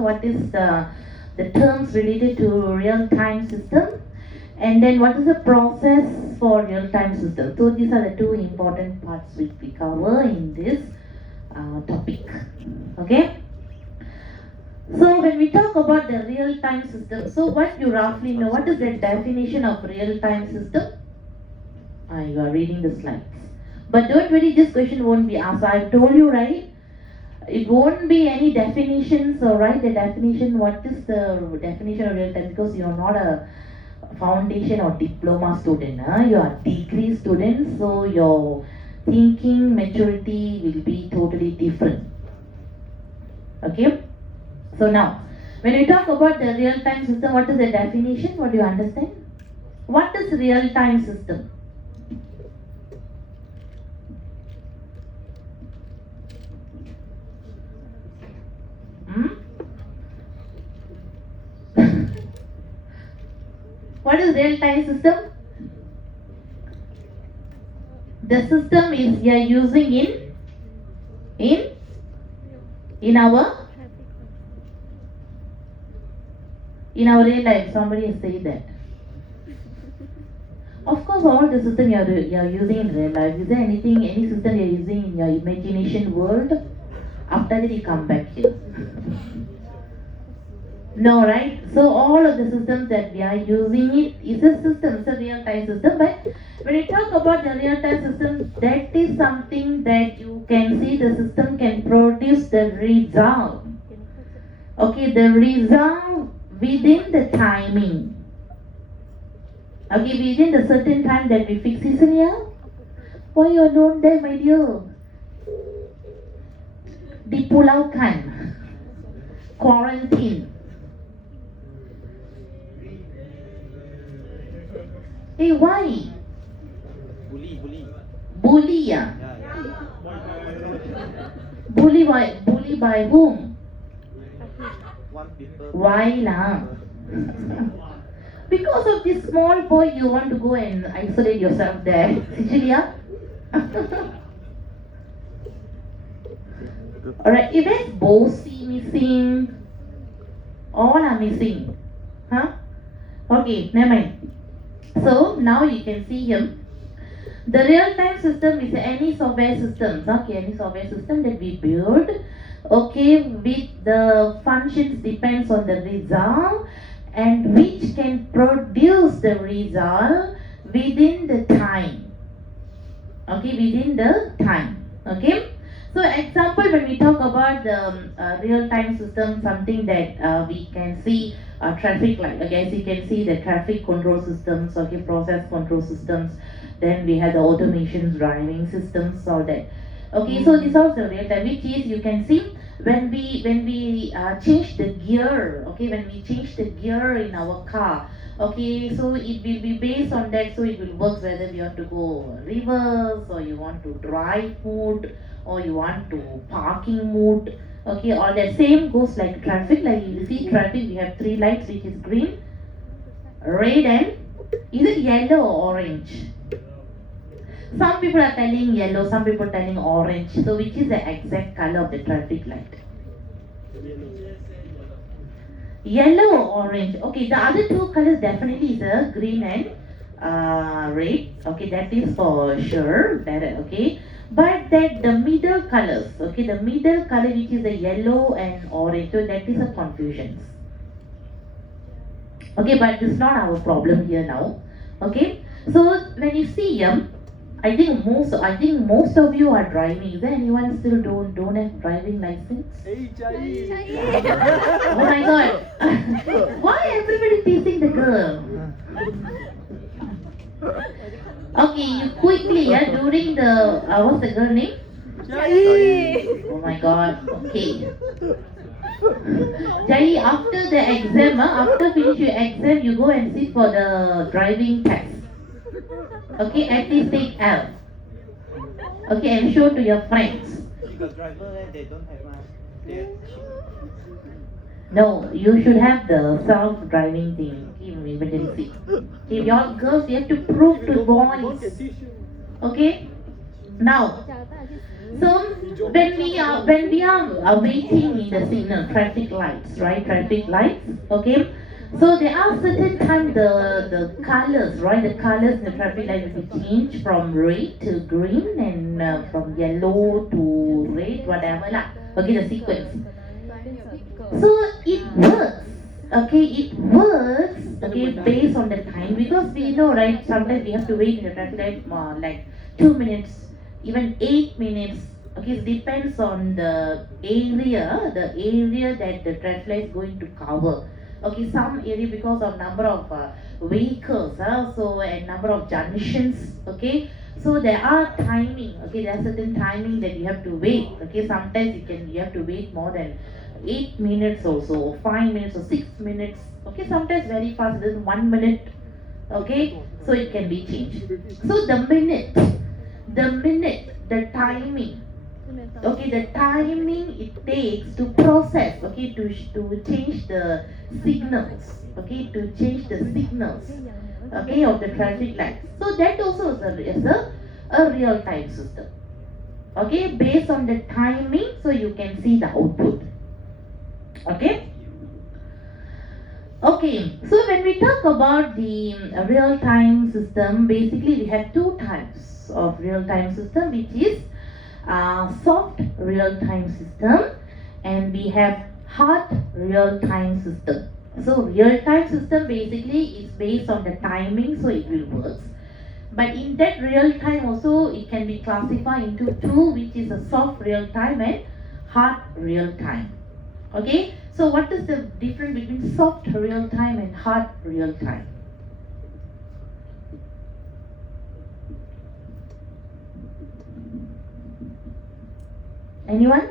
what is the terms related to real-time system, and then what is the process for real-time system. So these are the two important parts which we cover in this topic. Okay. So when we talk about the real-time system, so what you roughly know, what is the definition of real-time system? You are reading the slides. But don't worry, this question won't be asked. I told you, right? It won't be any definitions, or write the definition. What is the definition of real time? Because you are not a foundation or diploma student. You are a degree student, so your thinking maturity will be totally different. Okay? So now, when we talk about the real time system, what is the definition? What do you understand? What is real time system? What is real-time system? The system is we are using in our real life. Somebody has said that. Of course, all the system you are using in real life. Is there any system you are using in your imagination world? After that, you come back here. No, right? So all of the systems that we are using is a system, it's a real-time system. But when you talk about the real-time system, that is something that you can see the system can produce the result. Okay, the result within the timing. Okay, within the certain time that we fix this here. Why you alone there, my dear? Dipulaukan. Quarantine. Hey, why? Bully, yeah. Bully by whom? Why lah? Because of this small boy, you want to go and isolate yourself there. Cecilia? Alright, if it's Bossy missing, all are missing. Huh? Okay, never mind. So now you can see here. The real-time system is any software system. Okay, any software system that we build. Okay, with the functions depends on the result, and which can produce the result within the time. Okay, within the time. Okay. So example, when we talk about the real-time system, something that we can see traffic light. Okay, as you can see the traffic control systems, okay, process control systems. Then we have the automation driving systems, all that. Okay, so this is the real time, which is you can see when we change the gear. Okay, when we change the gear in our car. Okay, so it will be based on that. So it will work whether you want to go reverse or you want to drive mode or you want to parking mode. Okay, all that same goes like traffic. Like you see traffic, we have three lights, which is green, red, and is it yellow or orange? Some people are telling yellow, some people are telling orange. So which is the exact color of the traffic light? Yellow or orange. Okay, the other two colors definitely is a green and red. Okay, that is for sure. That okay. But that the middle colors, okay, the middle color which is the yellow and orange, so that is a confusion. Okay, but this is not our problem here now. Okay, so when you see I think most of you are driving. Is there anyone still don't have driving license? Oh my god! Why everybody teasing the girl? Okay, you quickly during the what's the girl name? Oh my god. Okay. Jai, after the exam, after finish your exam, you go and sit for the driving test. Okay, at least take L. Okay, and show to your friends. They don't have No, you should have the self-driving thing. Even emergency. Okay, your girls, you have to prove to boys. Okay. Now, So when we are waiting in the signal, traffic lights, right? Traffic lights, okay. So there are certain time the colors, right? The colors in the traffic light will be changed from red to green and from yellow to red, whatever lah. Okay, the sequence. So it works. Okay, it works. Okay, based on the time because we know, right? Sometimes we have to wait in the traffic light like 2 minutes, even 8 minutes. Okay, it depends on the area that the traffic light is going to cover. Okay, some area because of number of vehicles, so and number of junctions. Okay, so there are timing. Okay, there are certain timing that you have to wait. Okay, sometimes you have to wait more than 8 minutes also, or 5 minutes or 6 minutes. Okay, sometimes very fast, it is 1 minute. Okay, so it can be changed. So the timing. Okay, the timing it takes to process. Okay, to change the signals. Okay, to change the signals. Okay, of the traffic lights. So that also is a real time system. Okay, based on the timing, so you can see the output. Okay. Okay, so when we talk about the real time system, basically we have two types of real time system, which is soft real time system, and we have hard real time system. So real time system basically is based on the timing, so it will work. But in that real time also it can be classified into two, which is a soft real time and hard real time. Okay, so what is the difference between soft real time and hard real time? Anyone?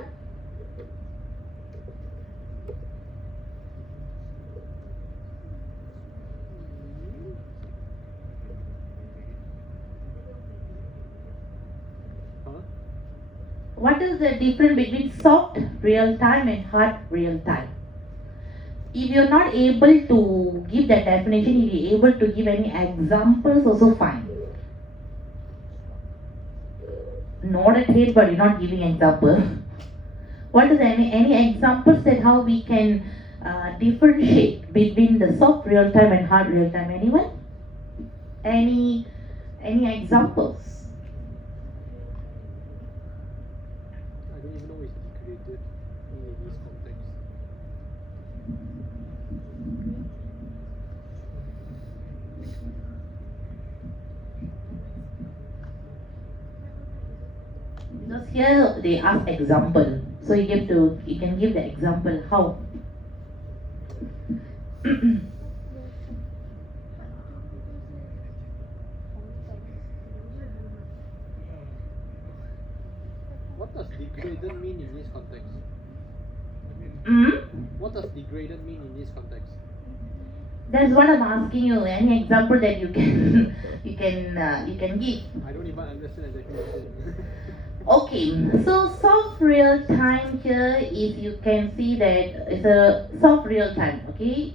What is the difference between soft real time and hard real time? If you're not able to give that definition, if you're able to give any examples, also fine. Nodded head, but you're not giving example. What is any examples that how we can differentiate between the soft real time and hard real time? Anyone? Any examples? I don't even know it's created in this context. Because here they ask example, so you can give the example how. What does degraded mean in this context? What does degraded mean in this context? That's what I'm asking you. Any example that you can you can give? I don't even understand exactly what it is. Okay, so soft real time here is you can see that it's a soft real time. Okay,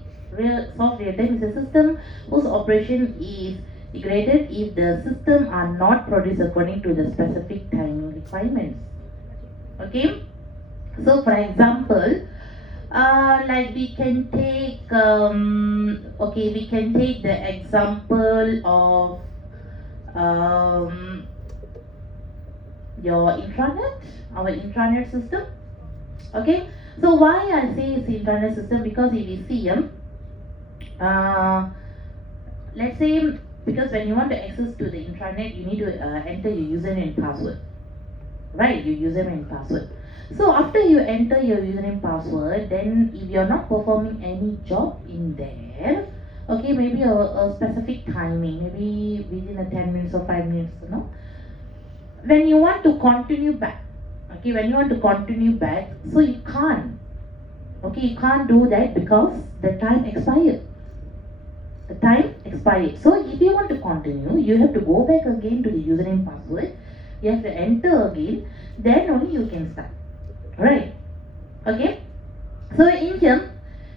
soft real time is a system whose operation is degraded if the system are not produced according to the specific timing requirements. Okay, so for example, like we can take we can take the example of your intranet, our intranet system. Okay, so why I say it's intranet system, because if you see let's say, because when you want to access to the intranet, you need to enter your username and password, right? Your username and password. So after you enter your username password, then if you're not performing any job in there, okay, maybe a specific timing, maybe within a 10 minutes or 5 minutes, when you want to continue back, okay, when you want to continue back, so you can't, okay, you can't do that because the time expired. The time expired. So if you want to continue, you have to go back again to the username password, you have to enter again, then only you can start. Right? Okay? So in here,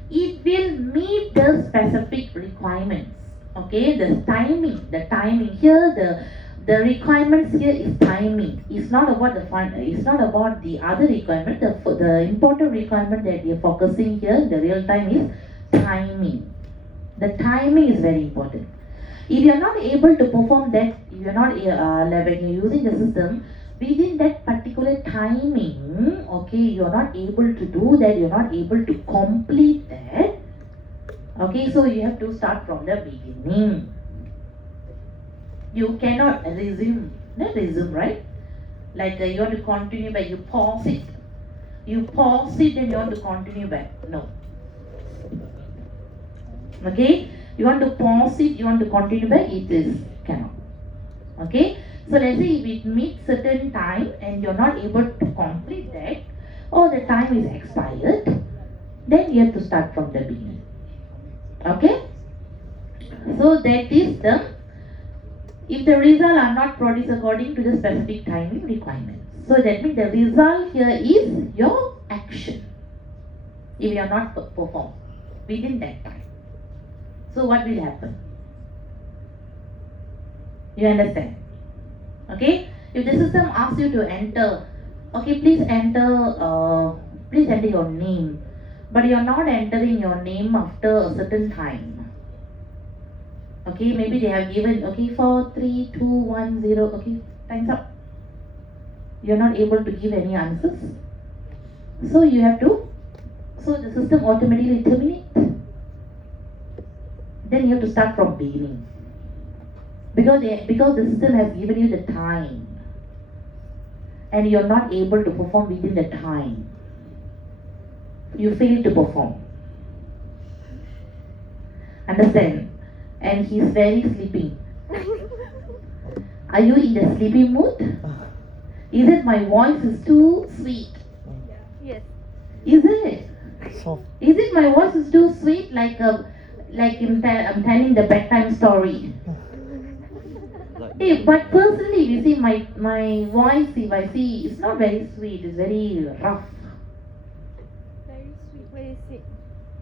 it will meet the specific requirements. Okay, the timing here, The requirements here is timing. It's not about the fun. It's not about the other requirement. The important requirement that we are focusing here, the real time, is timing. The timing is very important. If you are not able to perform that, if you are not when you're using the system within that particular timing, okay, you are not able to do that. You are not able to complete that. Okay, so you have to start from the beginning. You cannot resume, not resume, right? Like you want to continue back, you pause it. You pause it and you want to continue back. No. Okay? You want to pause it, you want to continue back, it is cannot. Okay? So let's say if it meets certain time and you're not able to complete that, or the time is expired, then you have to start from the beginning. Okay? So that is if the result are not produced according to the specific timing requirements. So that means the result here is your action. If you are not performed within that time. So what will happen? You understand? Okay? If the system asks you to enter, okay, please enter your name. But you are not entering your name after a certain time. Okay, maybe they have given, okay, 4, 3, 2, 1, 0, okay, time's up. You're not able to give any answers. So you have to, so the system automatically terminates. Then you have to start from beginning. Because the system has given you the time. And you're not able to perform within the time. You fail to perform. Understand? And he's very sleeping. Are you in the sleeping mood? Is it my voice is too sweet? Yes. Is it? Soft. Is it my voice is too sweet like I'm telling the bedtime story? Hey, but personally, you see my voice, if I see, it's not very sweet, it's very rough. Very sweet. Very sweet.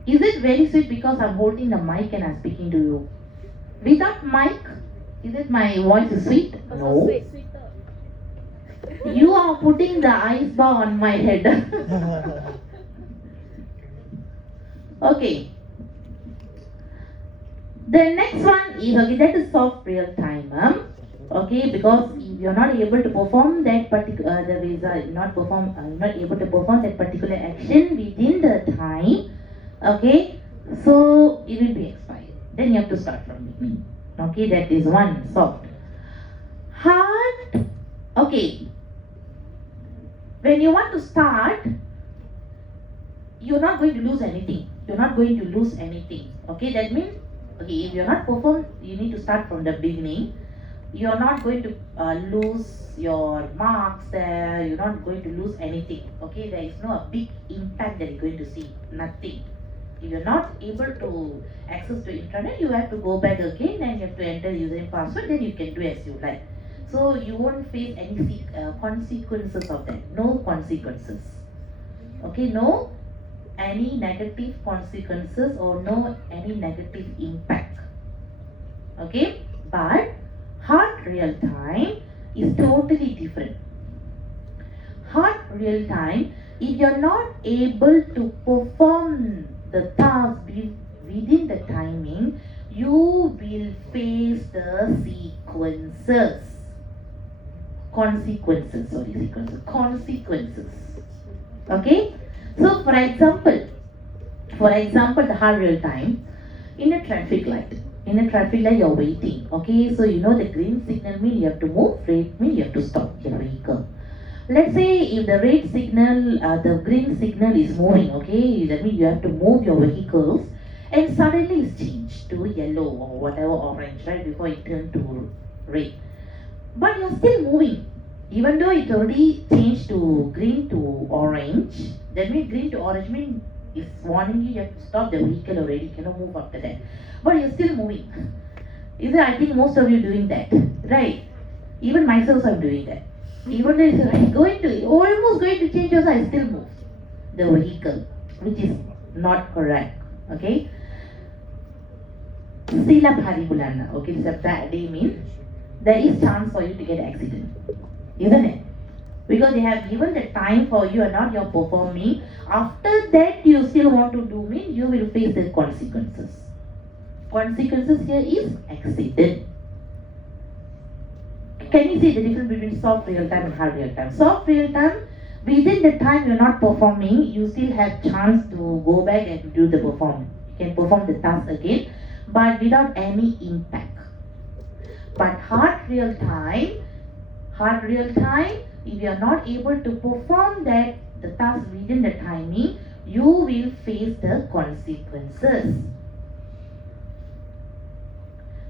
Is it very sweet because I'm holding the mic and I'm speaking to you? Without mic, is it my voice is sweet? Also No. sweet. You are putting the ice bar on my head. Okay. The next one is, okay, that is soft real time. Okay, because if you're not able to perform that particular the result, not able to perform that particular action within the time, okay, so it will be expired. Then you have to start from beginning. Okay, that is one soft. Hard. Okay. When you want to start, you're not going to lose anything. You're not going to lose anything. Okay, that means, okay, if you're not performed, you need to start from the beginning. You're not going to lose your marks there. You're not going to lose anything. Okay, there is no big impact that you're going to see. Nothing. If you're not able to access to internet, you have to go back again and you have to enter username password. Then you can do as you like. So you won't face any consequences of that. No consequences. Okay, no any negative consequences or no any negative impact. Okay, but hard real time is totally different. Hard real time, if you're not able to perform the task within the timing, you will face the consequences. Okay, so for example the hard real time, in a traffic light you're waiting. Okay, so you know the green signal means you have to move, red means you have to stop your vehicle. Let's say if the red signal, the green signal is moving, okay, that means you have to move your vehicles, and suddenly it's changed to yellow or whatever, orange, right, before it turned to red. But you're still moving. Even though it already changed to green to orange, that means green to orange means it's warning you have to stop the vehicle already, cannot move after that. But you're still moving. I think most of you doing that, right? Even myself, I'm doing that. Even though it's almost going to change also, I still move the vehicle, which is not correct. Okay? Silap hari bulana. Okay, it's a bad day means there is chance for you to get accident, isn't it? Because they have given the time for you and not you're performing. After that you still want to do mean you will face the consequences. Consequences here is accident. Can you see the difference between soft real time and hard real time? Soft real time, within the time you're not performing, you still have chance to go back and do the performance. You can perform the task again, but without any impact. But hard real time, if you are not able to perform that the task within the timing, you will face the consequences.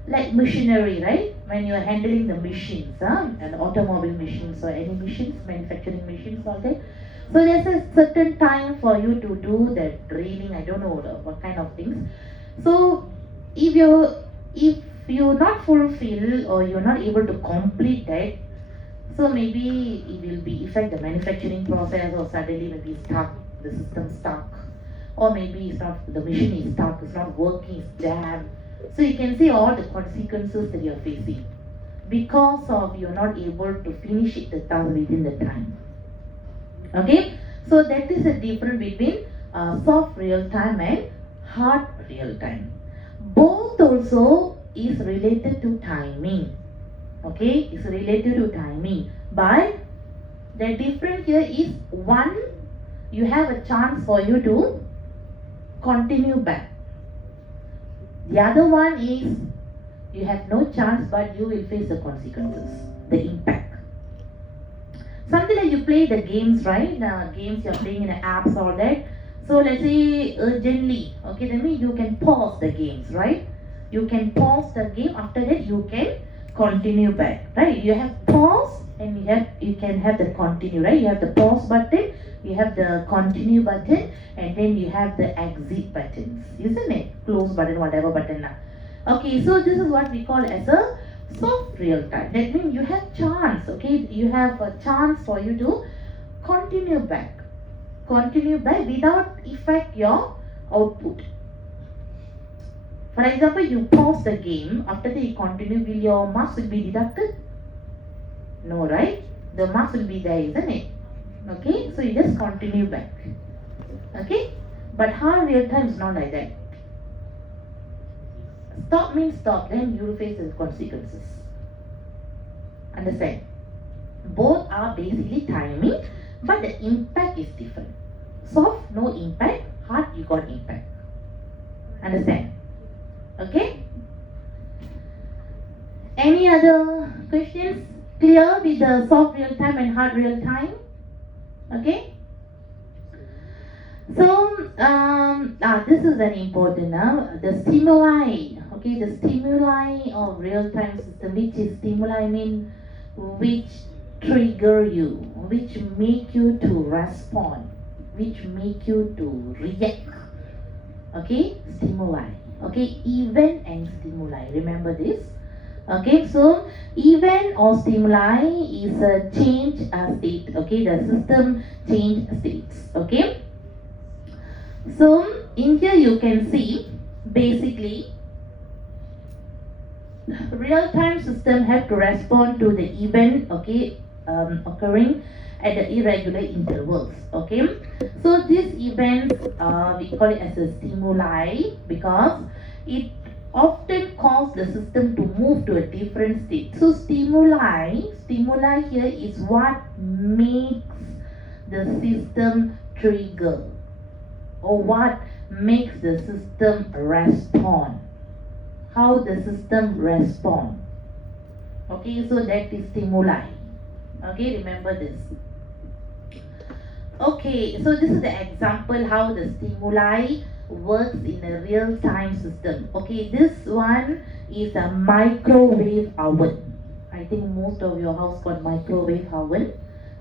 Like machinery, right? When you are handling the machines, and automobile machines or any machines, manufacturing machines, all that. So there's a certain time for you to do the drilling. I don't know what kind of things. So if you not fulfill or you're not able to complete that, so maybe it will be affect the manufacturing process, or suddenly maybe stuck, the system stuck, or maybe it's not, the machine is stuck, it's not working, it's jammed. So you can see all the consequences that you're facing because of you're not able to finish it the task within the time. Okay, so that is the difference between soft real time and hard real time. Both also is related to timing. Okay, it's related to timing, but the difference here is one, you have a chance for you to continue back. The other one is you have no chance, but you will face the consequences, the impact. Something like you play the games, right? Games you're playing in the apps, all that. So let's say urgently, okay, that means you can pause the games, right? You can pause the game. After that, you can continue back, right? You have pause and you can have the continue, right? You have the pause button, you have the continue button, and then you have the exit buttons, isn't it? Close button, whatever button now. Okay, so this is what we call as a soft real time. That means you have chance, okay? You have a chance for you to continue back without affect your output. For example, you pause the game, after that you continue, will your marks will be deducted? No, right? The marks will be there, isn't it? Okay, so you just continue back. Okay, but hard real time is not like that. Stop means stop, then you will face the consequences. Understand? Both are basically timing, but the impact is different. Soft, no impact. Hard, you got impact. Understand? Okay? Any other questions? Clear with the soft real time and hard real time? Okay? So, this is very important now. The stimuli, okay, the stimuli of real time system, which is stimuli mean which trigger you, which make you to respond, which make you to react. Okay, stimuli. Okay, event and stimuli. Remember this. Okay, so event or stimuli is a change state. Okay, the system change states. Okay. So in here you can see basically real-time system have to respond to the event, okay, occurring at the irregular intervals. Okay, so these events we call it as a stimuli because it often cause the system to move to a different state. So stimuli here is what makes the system trigger, or what makes the system respond, how the system respond. Okay, so that is stimuli. Okay, remember this. Okay, so this is the example how the stimuli works in a real-time system. Okay, this one is a microwave oven. I think most of your house got microwave oven.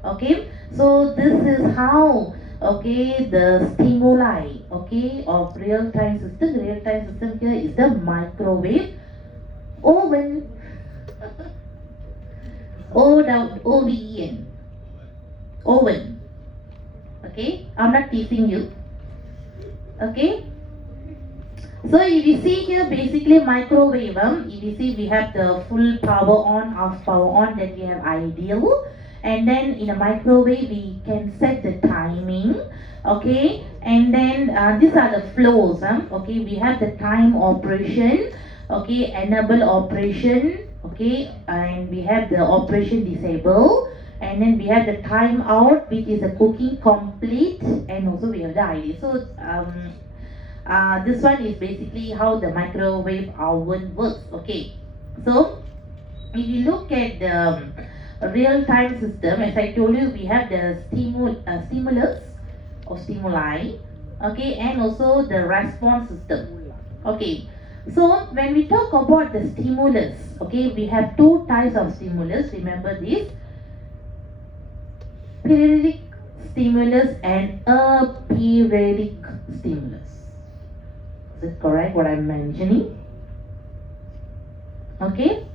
Okay, so this is how, okay, the stimuli, okay, of real-time system. The real-time system here is the microwave oven. O-W-O-V-E-N. Oven. Okay, I'm not teasing you. Okay, So if you see here, basically microwave, if you see we have the full power on, off power on, then we have ideal. And then in a microwave, we can set the timing, okay? And then these are the flows, okay? We have the time operation, okay? Enable operation, okay? And we have the operation disable. And then we have the time out, which is a cooking complete, and also we have the ID. So this one is basically how the microwave oven works. Okay, so if you look at the real-time system, as I told you, we have the stimulus or stimuli, okay, and also the response system. Okay, so when we talk about the stimulus, okay, we have two types of stimulus. Remember this: periodic stimulus and aperiodic stimulus. Is it correct what I'm mentioning? Okay?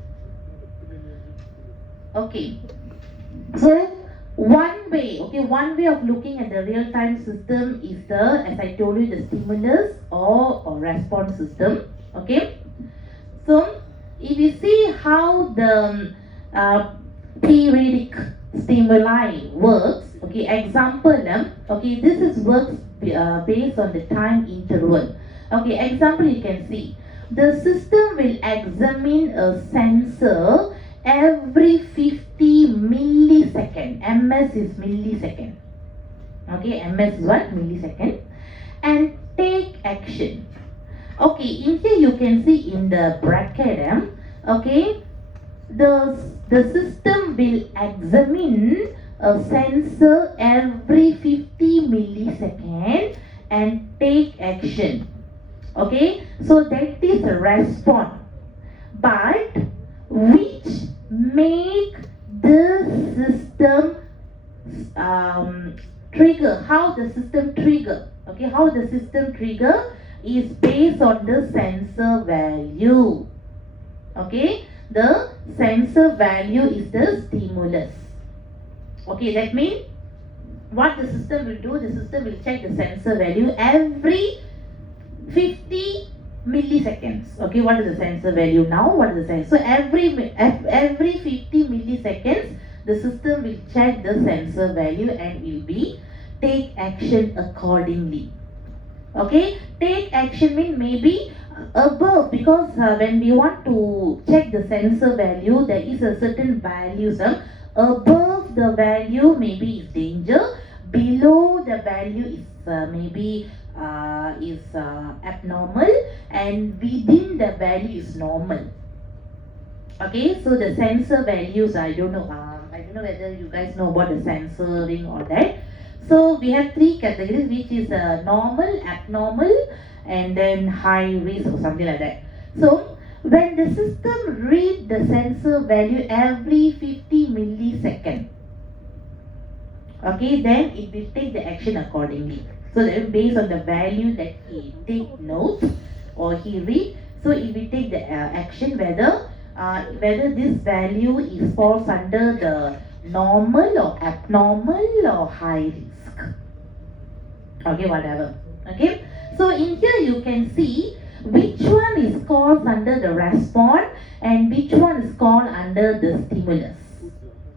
Okay. So one way of looking at the real-time system is the, as I told you, the stimulus or response system. Okay? So if you see how the periodic stimuli works, okay, example, okay, this is works based on the time interval. Okay, example, you can see the system will examine a sensor every 50 millisecond. MS is millisecond. Okay, MS is what? Millisecond. And take action. Okay, in here you can see in the bracket, okay, the system will examine a sensor every 50 millisecond and take action. Okay, so that is a response, but which make the system trigger. How the system trigger? Okay, how the system trigger is based on the sensor value. Okay, the sensor value is the stimulus. Okay, that means what the system will do, the system will check the sensor value every 50 milliseconds. Okay, what is the sensor value now? What is the sensor? So every 50 milliseconds, the system will check the sensor value and will be take action accordingly. Okay, take action means maybe above, because when we want to check the sensor value, there is a certain value. Above the value maybe is danger, below the value is maybe abnormal, and within the value is normal. Okay, so the sensor values, I don't know whether you guys know about the censoring or that. So we have three categories, which is normal, abnormal, and then high risk or something like that. So when the system read the sensor value every 50 millisecond, okay, then it will take the action accordingly. So that based on the value that he take notes or he read, so it will take the action whether this value is falls under the normal or abnormal or high risk. Okay, whatever. Okay, so in here you can see which one is called under the response and which one is called under the stimulus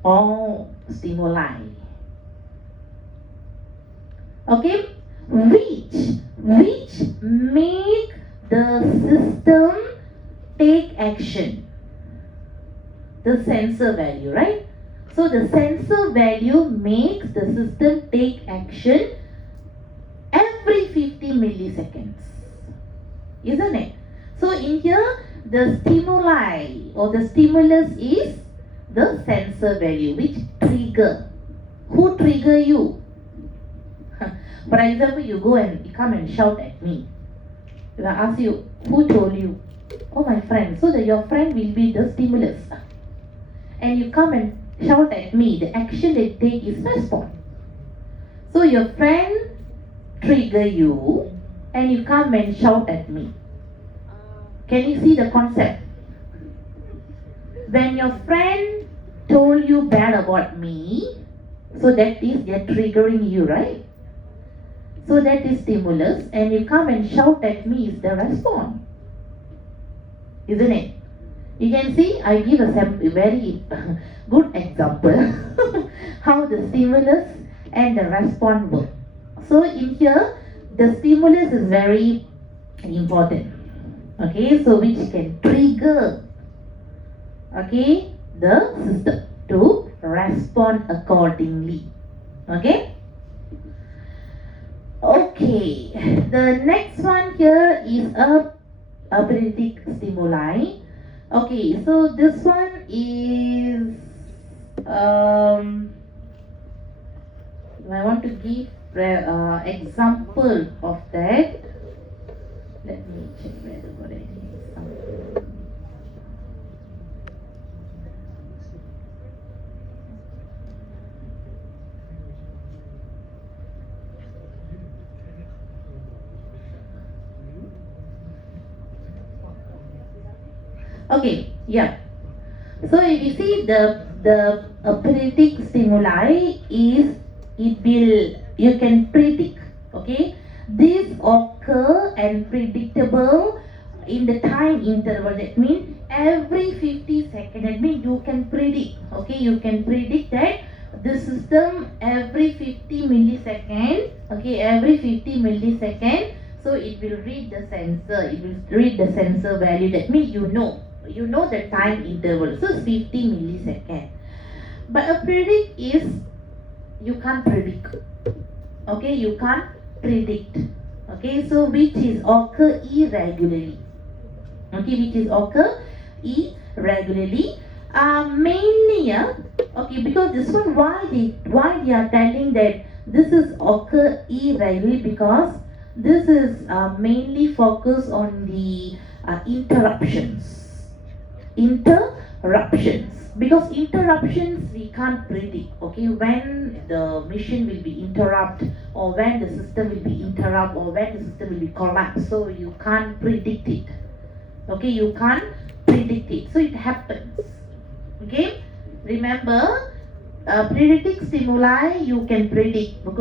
or stimuli. Okay, which make the system take action? The sensor value, right? So the sensor value makes the system take action every 50 milliseconds, isn't it? So in here, the stimuli or the stimulus is the sensor value, which trigger. Who trigger you? For example, you go and you come and shout at me. If I ask you, who told you? Oh, my friend. So that your friend will be the stimulus. And you come and shout at me. The action they take is response. So your friend trigger you and you come and shout at me. Can you see the concept? When your friend told you bad about me, so that is they're triggering you, right? So that is stimulus, and you come and shout at me is the response, isn't it? You can see I give a very good example how the stimulus and the response work. So in here, the stimulus is very important. Okay, so which can trigger, okay, the system to respond accordingly. Okay. Okay, the next one here is a periodic stimuli. Okay, so this one is I want to give example of that. Let me check whether got any example. Okay, yeah. So if you see the periodic stimuli is you can predict. Okay, these occur and predictable in the time interval. That means every 50 seconds. That means you can predict. Okay, you can predict that the system every 50 milliseconds. Okay, every 50 milliseconds. So it will read the sensor. It will read the sensor value. That means you know the time interval. So it's 50 milliseconds. But a predict is you can't predict. Okay, you can't predict. Okay, so which is occur irregularly. Okay, which is occur irregularly. Mainly, okay, because this one why they are telling that this is occur irregularly, because this is mainly focused on the interruptions. Because interruptions we can't predict. Okay, when the machine will be interrupt, or when the system will be interrupt, or when the system will be collapsed. So you can't predict it. Okay, you can't predict it. So it happens. Okay, remember, periodic stimuli you can predict, because